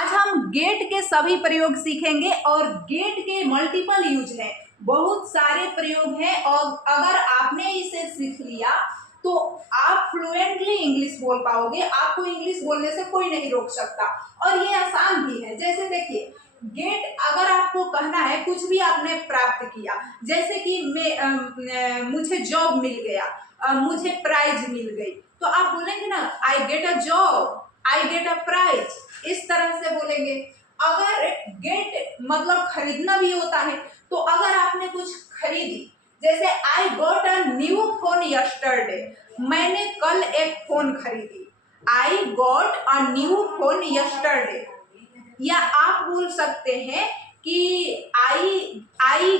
आज हम गेट के सभी प्रयोग सीखेंगे और गेट के मल्टीपल यूज हैं, बहुत सारे प्रयोग हैं और अगर आपने इसे सीख लिया तो आप फ्लुएंटली इंग्लिश बोल पाओगे। आपको इंग्लिश बोलने से कोई नहीं रोक सकता और ये आसान भी है। जैसे देखिए, गेट अगर आपको कहना है कुछ भी आपने प्राप्त किया, जैसे कि मुझे जॉब मिल गया, मुझे प्राइज मिल गई, तो आप बोलेंगे ना I get a job, I get a prize, इस तरह से बोलेंगे। अगर गेट मतलब खरीदना भी होता है, तो अगर आपने कुछ खरीदी, जैसे आई got a new phone yesterday, मैंने कल एक फोन खरीदी, आई got a new phone yesterday. या आप बोल सकते हैं कि I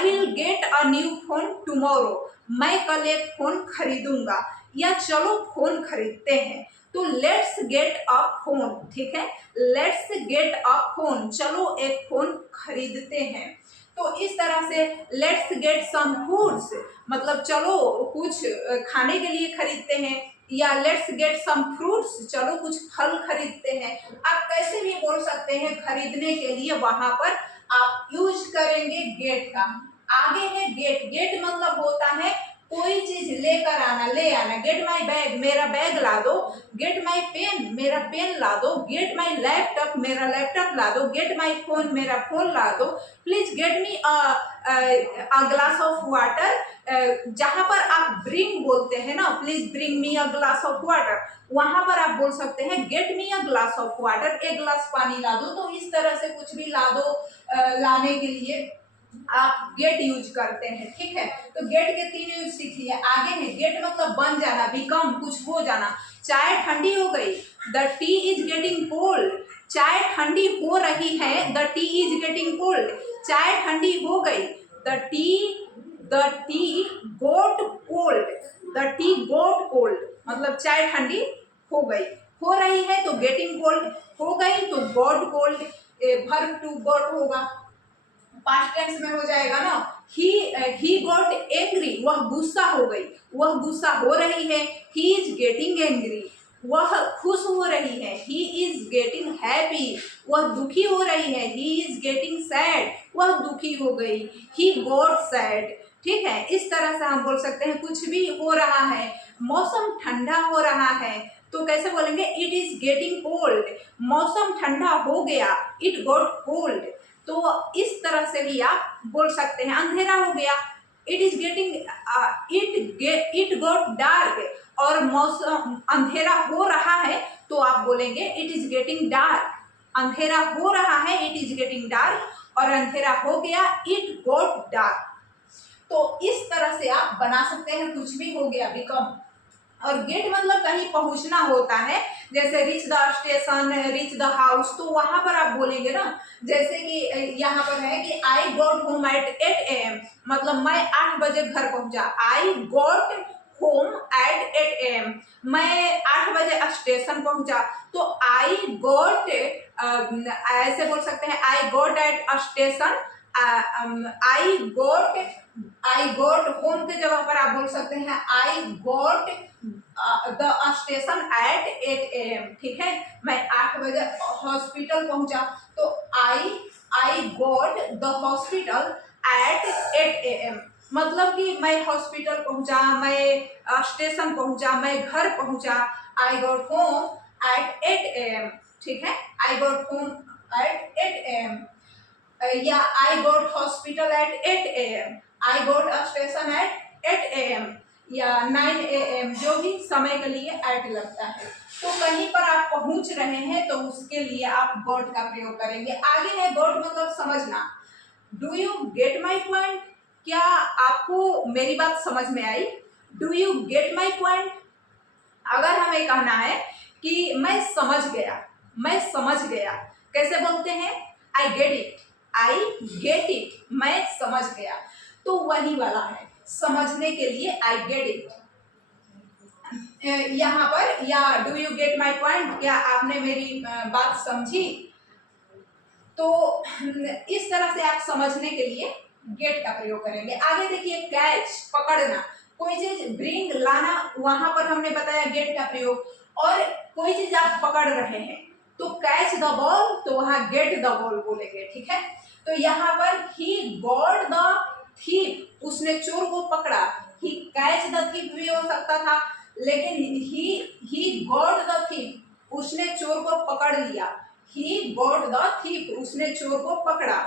will get a new phone tomorrow, मैं कल एक फोन खरीदूंगा। या चलो फोन खरीदते हैं, तो लेट्स गेट अ फोन, ठीक है, लेट्स गेट अ फोन, चलो एक फोन खरीदते हैं। तो इस तरह से लेट्स गेट सम फूड्स, मतलब चलो कुछ खाने के लिए खरीदते हैं। या लेट्स गेट सम फ्रूट्स, चलो कुछ फल खरीदते हैं। आप कैसे भी बोल सकते हैं खरीदने के लिए, वहां पर आप यूज करेंगे गेट का। आगे है गेट। गेट मतलब होता है कोई चीज लेकर आना, ले आना। गेट माई बैग, मेरा बैग ला दो। गेट माई पेन, मेरा पेन ला दो। गेट माई लैपटॉप, मेरा लैपटॉप ला दो। गेट माई फोन, मेरा फोन ला दो। Please get me a glass of water. जहां पर आप ब्रिंग बोलते हैं ना, please bring me a glass of water, वहां पर आप बोल सकते हैं get me a glass of water, एक ग्लास पानी ला दो। तो इस तरह से कुछ भी ला दो, लाने के लिए आप गेट यूज करते हैं, ठीक है। तो गेट के 3 यूज सीख लिए। आगे है गेट मतलब बन जाना, बिकम, कुछ हो जाना। चाय ठंडी हो गई, the tea is getting cold, चाय ठंडी हो रही है, the tea is getting cold, चाय ठंडी हो गई, the tea got cold, the tea got cold, मतलब चाय ठंडी हो गई। हो रही है तो गेटिंग कोल्ड, हो गई तो got cold, verb to got होगा, पास्ट टेंस में हो जाएगा ना। ही गॉट एंग्री, वह गुस्सा हो गई, वह गुस्सा हो रही है। ही इज गेटिंग एंग्री, वह खुश हो रही है। ही इज गेटिंग हैप्पी, वह दुखी हो रही है। ही इज गेटिंग सैड, वह दुखी हो गई। ही गॉट सैड, ठीक है। इस तरह से हम बोल सकते हैं कुछ भी हो रहा है। मौसम ठंडा हो रहा है, तो कैसे बोलेंगे, इट इज गेटिंग कोल्ड, मौसम ठंडा हो गया, इट गॉट कोल्ड। तो इस तरह से भी आप बोल सकते हैं। अंधेरा हो गया, it is getting, it got dark, और मौसम अंधेरा हो रहा है तो आप बोलेंगे इट इज गेटिंग डार्क। अंधेरा हो रहा है, इट इज गेटिंग डार्क, और अंधेरा हो गया, इट गॉट डार्क। तो इस तरह से आप बना सकते हैं, कुछ भी हो गया, बिकम। और गेट मतलब कहीं पहुंचना होता है, जैसे reach the station, reach the house, तो वहां पर आप बोलेंगे ना। जैसे कि यहाँ पर है कि I got home at 8 AM, मतलब मैं 8 बजे घर पहुंचा। आई गॉट होम एट 8 AM, मैं 8 बजे स्टेशन पहुंचा। तो आई गॉट, ऐसे बोल सकते हैं I got at station, I got home के जगह पर आप बोल सकते हैं I got the station at 8 AM, ठीक है। मैं 8 बजे हॉस्पिटल पहुंचा, तो I got the hospital eight 8 AM, मतलब कि मैं हॉस्पिटल पहुंचा, मैं स्टेशन पहुंचा, मैं घर पहुंचा। आई गॉट होम एट 8 AM, ठीक है। आई गॉट होम एट 8 AM, या I got hospital eight 8 AM, I got a station at 8 AM, या 9 AM, जो भी समय के लिए एट लगता है। तो कहीं पर आप पहुंच रहे हैं तो उसके लिए आप गॉट का प्रयोग करेंगे। आगे है गॉट मतलब समझना। Do you get my point, क्या आपको मेरी बात समझ में आई? Do you get my point? अगर हमें कहना है कि मैं समझ गया, मैं समझ गया, कैसे बोलते हैं? I get it, I get it, मैं समझ गया। तो वही वाला है, समझने के लिए आई गेट इट। यहाँ पर, या do you get my point, क्या आपने मेरी बात समझी? तो इस तरह से आप समझने के लिए गेट का प्रयोग करेंगे। आगे देखिए, कैच, पकड़ना, कोई चीज ब्रिंग, लाना, वहां पर हमने बताया गेट का प्रयोग। और कोई चीज आप पकड़ रहे हैं, तो कैच द बॉल तो वहां गेट द बॉल बोलेंगे, ठीक है। तो यहाँ पर ही गॉट द थीप, उसने चोर को पकड़ा। ही कैच द थीप भी हो सकता था, लेकिन ही गॉट द थीप, उसने चोर को पकड़ लिया। ही गॉट द थीप, उसने चोर को पकड़ा।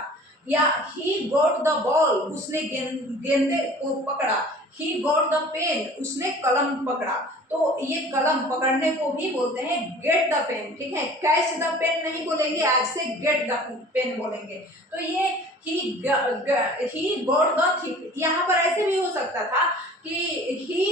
या ही गॉट द बॉल, उसने गेंदे को पकड़ा। ही गॉट द पेन, उसने कलम पकड़ा। तो ये कलम पकड़ने को भी बोलते हैं गेट द पेन, ठीक है। कैच द पेन नहीं बोलेंगे, आज से गेट द पेन बोलेंगे। तो ये ही गॉट द थीप, यहाँ पर ऐसे भी हो सकता था कि ही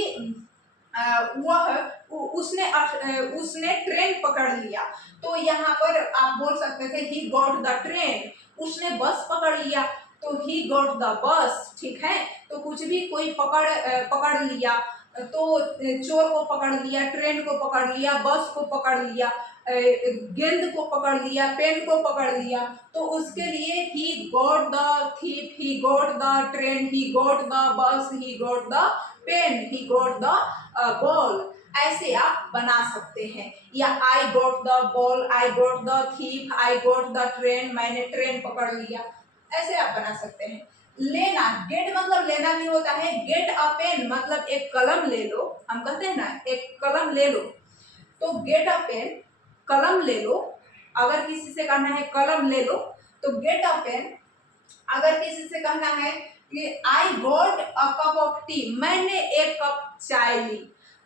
उसने ट्रेन पकड़ लिया। तो यहाँ पर आप बोल सकते थे ही गॉट द ट्रेन, उसने बस पकड़ लिया तो ही गॉट द बस, ठीक है। तो कुछ भी कोई पकड़ लिया, तो चोर को पकड़ लिया, ट्रेन को पकड़ लिया, बस को पकड़ लिया, गेंद को पकड़ लिया, पेन को पकड़ लिया, तो उसके लिए he got the thief, he got the train, he got the bus, he got the pen, he got the ball, ऐसे आप बना सकते हैं। या I got the ball, I got the thief, I got the train, मैंने train पकड़ लिया, ऐसे आप बना सकते हैं। लेना, गेट मतलब लेना भी होता है। गेट अ पेन मतलब एक कलम ले लो, हम कहते हैं ना एक कलम ले लो, तो गेट अ पेन, कलम ले लो। अगर किसी से कहना है कलम ले लो तो गेट अ पेन। अगर किसी से कहना है कि I got a cup of tea, मैंने एक कप चाय ली।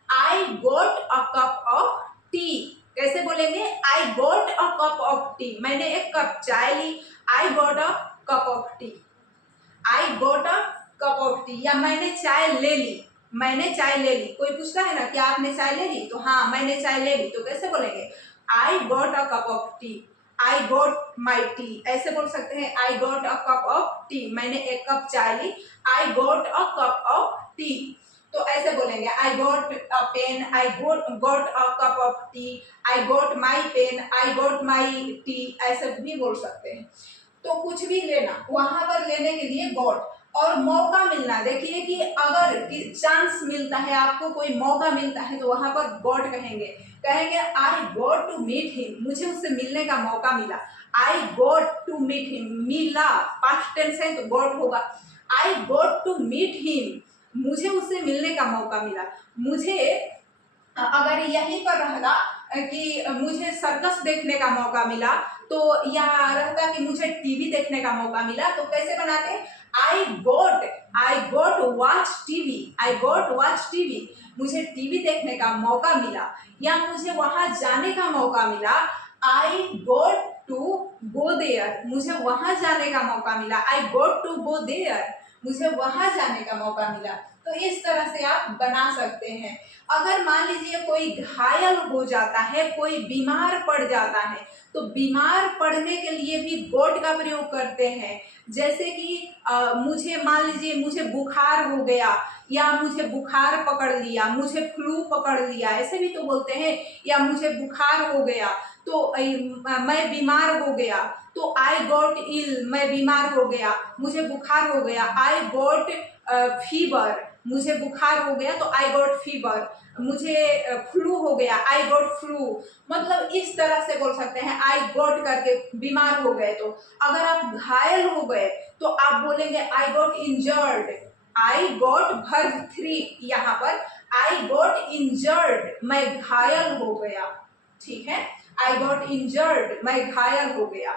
I got a cup of tea, कैसे बोलेंगे? I got a cup of tea, मैंने एक कप चाय ली। I got a cup of tea, I got a cup of tea. या मैंने चाय ले ली, मैंने चाय ले ली। कोई पूछता है ना कि आपने चाय ले ली, तो हाँ मैंने चाय ले ली, तो कैसे बोलेंगे? I got a cup of tea, I got my tea, ऐसे बोल सकते हैं। I got a cup of tea, मैंने एक कप चाय ली। I got a cup of tea, तो ऐसे बोलेंगे। I got a pen, I got a cup of tea, I got my pen, I got my tea, ऐसे भी बोल सकते हैं। तो कुछ भी लेना, वहां पर लेने के लिए गॉट। और मौका मिलना, देखिए कि अगर चांस मिलता है आपको, कोई मौका मिलता है, तो वहां पर गॉट कहेंगे। I got to meet him, मुझे उससे मिलने का मौका मिला। I got to meet him, मिला पास्ट टेंस है तो गॉट होगा। I got to meet him, मुझे उससे मिलने का मौका मिला। मुझे अगर यहीं पर रहता कि मुझे सर्कस देखने का मौका मिला, तो या रहता कि मुझे टीवी देखने का मौका मिला, तो कैसे बनाते? I got watch TV, I got watch TV, मुझे टीवी देखने का मौका मिला। या मुझे वहां जाने का मौका मिला। I got to go there, मुझे वहां जाने का मौका मिला। I got to go there, मुझे वहां जाने का मौका मिला। तो इस तरह से आप बना सकते हैं। अगर मान लीजिए कोई घायल हो जाता है, कोई बीमार पड़ जाता है, तो बीमार पड़ने के लिए भी गॉट का प्रयोग करते हैं। जैसे कि मुझे मान लीजिए मुझे बुखार हो गया, या मुझे बुखार पकड़ लिया, मुझे फ्लू पकड़ लिया, ऐसे भी तो बोलते हैं। या मुझे बुखार हो गया, तो मैं बीमार हो गया, तो आई गॉट इल, मैं बीमार हो गया, मुझे बुखार हो गया। आई गॉट फीवर, मुझे बुखार हो गया तो आई गॉट फीवर। मुझे फ्लू हो गया, आई गॉट फ्लू। मतलब इस तरह से बोल सकते हैं आई गॉट करके, बीमार हो गए तो। अगर आप घायल हो गए तो आप बोलेंगे I got injured. I got verb 3 यहाँ पर, आई गॉट इंजर्ड, मैं घायल हो गया, ठीक है। आई गॉट इंजर्ड, मैं घायल हो गया।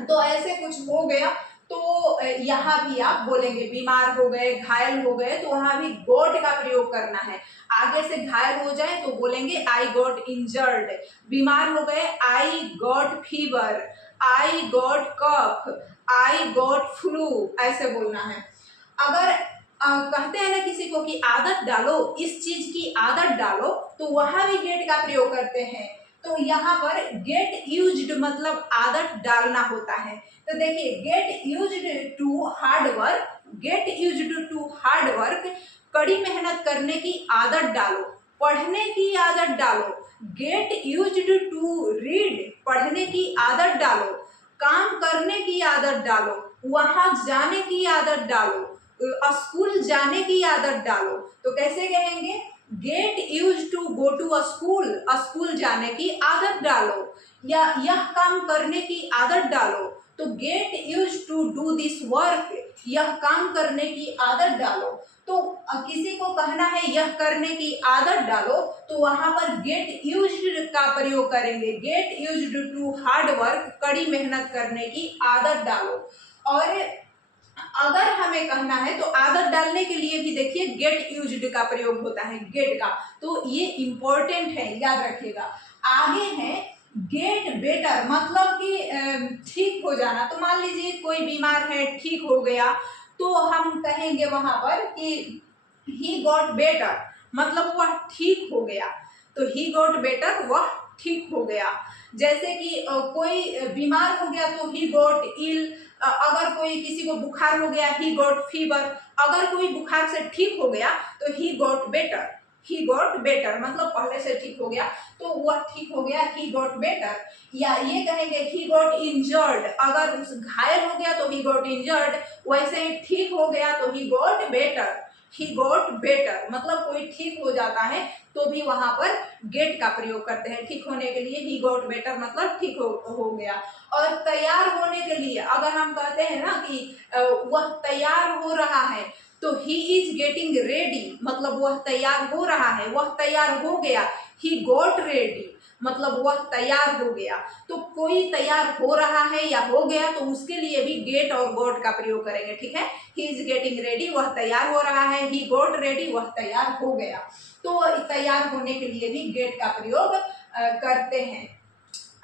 तो ऐसे कुछ हो गया तो यहाँ भी आप बोलेंगे बीमार हो गए, घायल हो गए, तो वहां भी गॉट का प्रयोग करना है। आगे से घायल हो जाए तो बोलेंगे आई गॉट इंजर्ड। बीमार हो गए, I got fever, I got cough, I got flu, ऐसे बोलना है। अगर कहते हैं ना किसी को कि आदत डालो, इस चीज की आदत डालो, तो वहां भी गेट का प्रयोग करते हैं। तो यहाँ पर गेट यूज्ड मतलब आदत डालना होता है। तो देखिए get used to hard work, get used to hard work, कड़ी मेहनत करने की आदत डालो, पढ़ने की आदत डालो। गेट यूज्ड टू रीड, पढ़ने की आदत डालो, काम करने की आदत डालो, वहां जाने की आदत डालो, स्कूल जाने की आदत डालो। तो कैसे कहेंगे? Get use to go to a school, school जाने की आदत डालो। या यह काम करने की आदत डालो, तो get use to do this work, यह काम करने की आदत डालो। तो किसी को कहना है यह करने की आदत डालो, तो वहां पर गेट यूज्ड का प्रयोग करेंगे। Get used to hard work, कड़ी मेहनत करने की आदत डालो। और अगर हमें कहना है तो आदत डालने के लिए भी देखिए गेट यूज्ड का प्रयोग होता है, गेट का, तो ये इंपॉर्टेंट है, याद रखिएगा। आगे है गेट बेटर, मतलब कि ठीक हो जाना। तो मान लीजिए कोई बीमार है, ठीक हो गया, तो हम कहेंगे वहां पर कि ही गॉट बेटर, मतलब वह ठीक हो गया। तो ही गॉट बेटर, वह ठीक हो गया। जैसे कि कोई बीमार हो गया तो ही गॉट इल, अगर कोई किसी को बुखार हो गया ही गॉट फीवर, अगर कोई बुखार से ठीक हो गया तो he got better, he got better मतलब पहले से ठीक हो गया तो वह ठीक हो गया, ही गॉट बेटर। या ये कहेंगे ही गॉट इंजर्ड, अगर उस घायल हो गया तो ही गॉट इंजर्ड, वैसे ही ठीक हो गया तो he got better, he got better मतलब कोई ठीक हो जाता है तो भी वहां पर गेट का प्रयोग करते हैं ठीक होने के लिए। ही गॉट बेटर मतलब ठीक हो गया। और तैयार होने के लिए अगर हम कहते हैं ना कि वह तैयार हो रहा है, तो ही इज गेटिंग रेडी, मतलब वह तैयार हो रहा है, वह तैयार हो गया। ही गॉट रेडी मतलब वह तैयार हो गया। तो कोई तैयार हो रहा है या हो गया तो उसके लिए भी गेट और गॉट का प्रयोग करेंगे, ठीक है। ही इज गेटिंग रेडी, वह तैयार हो रहा है, ही गॉट रेडी, वह तैयार हो गया। तो तैयार होने के लिए भी गेट का प्रयोग करते हैं।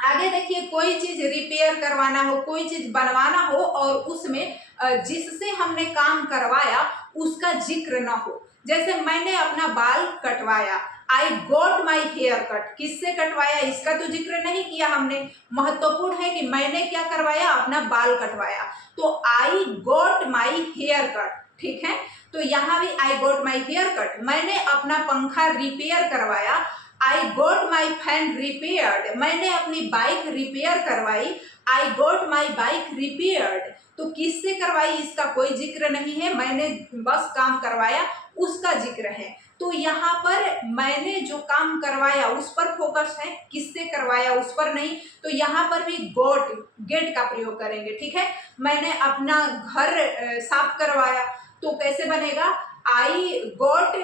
आगे देखिए कोई चीज रिपेयर करवाना हो, कोई चीज बनवाना हो और उसमें जिससे हमने काम करवाया उसका जिक्र ना हो। जैसे मैंने अपना बाल कटवाया, I got my hair cut, किससे कटवाया इसका तो जिक्र नहीं किया हमने। महत्वपूर्ण है कि मैंने क्या करवाया, अपना बाल कटवाया, तो I got my hair cut, ठीक है। तो यहाँ भी I got my hair cut, मैंने अपना पंखा रिपेयर करवाया, I got my fan repaired, मैंने अपनी बाइक रिपेयर करवाई, I got my bike repaired. तो किससे करवाई इसका कोई जिक्र नहीं है, मैंने बस काम करवाया उसका जिक्र है। तो यहाँ पर मैंने जो काम करवाया उस पर फोकस है, किससे करवाया उस पर नहीं। तो यहाँ पर भी गॉट, गेट का प्रयोग करेंगे, ठीक है। मैंने अपना घर साफ करवाया, तो कैसे बनेगा, I got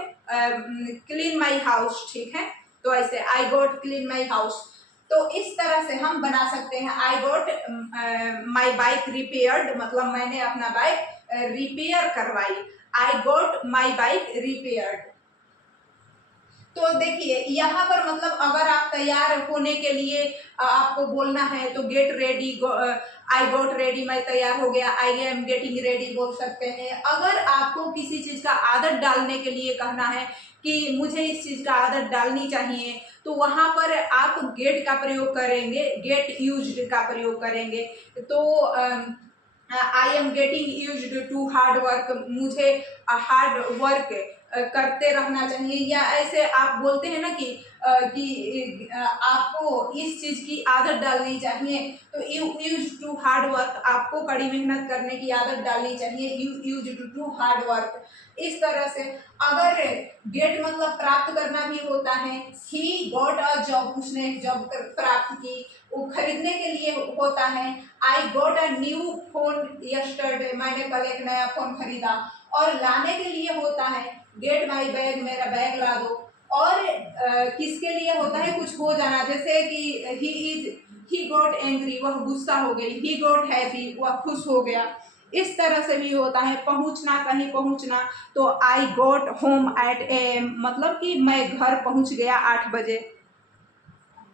clean my house, ठीक है। तो ऐसे I got clean my house. तो इस तरह से हम बना सकते हैं I got my bike repaired, मतलब मैंने अपना बाइक रिपेयर करवाई, I got my bike repaired. तो देखिए यहाँ पर मतलब अगर आप तैयार होने के लिए आपको बोलना है तो get ready, I got ready, मैं तैयार हो गया, आई एम गेटिंग रेडी बोल सकते हैं। अगर आपको किसी चीज का आदत डालने के लिए कहना है कि मुझे इस चीज का आदत डालनी चाहिए, तो वहां पर आप गेट का प्रयोग करेंगे, गेट यूज्ड का प्रयोग करेंगे। तो I am getting used to hard work, मुझे हार्ड वर्क करते रहना चाहिए। या ऐसे आप बोलते हैं ना कि आपको इस चीज की आदत डालनी चाहिए, तो you use to hard work, आपको कड़ी मेहनत करने की आदत डालनी चाहिए, you use to hard work. इस तरह से अगर गेट मतलब प्राप्त करना भी होता है, ही गॉट अ जॉब, उसने एक जॉब प्राप्त की, वो खरीदने के लिए होता है, आई got a new phone yesterday, मैंने कल एक नया फोन खरीदा। और लाने के लिए होता है गेट माई बैग, मेरा बैग ला दो। और किसके लिए होता है, कुछ हो जाना, जैसे कि ही गॉट एंग्री, वह गुस्सा हो गई, ही गॉट हैप्पी, वह खुश हो गया। इस तरह से भी होता है पहुंचना, कहीं पहुंचना, तो I got home at AM, मतलब कि मैं घर पहुंच गया 8 बजे।